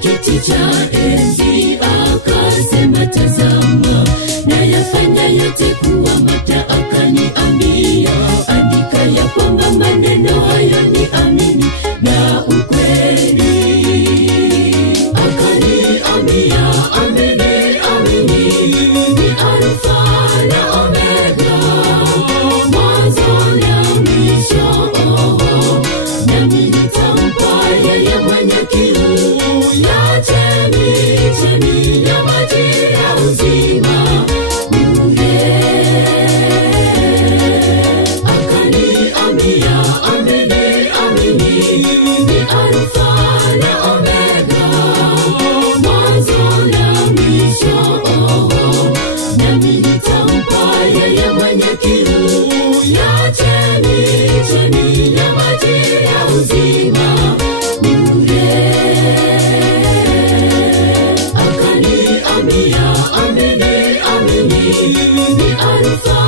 kiti cha enzi akasema, tazama na yafanya yote kuwa mapya. Akaniambia, andika ya kwamba maneno hayo ni amini na ukweli. Akaniambia, amini, amini, ni Alfa na Omega, mwanzo na mwisho. Nami nitampa yeye mwenye kiu ya chemchemi ya maji ya uzima bure. Akaniambia, amini, amini, ni Alfa na Omega, mwanzo na mwisho. Nami nitampa yeye mwenye kiu ya chemchemi ya maji ya uzima bure. Akaniambia, amini, amini, ni Alfa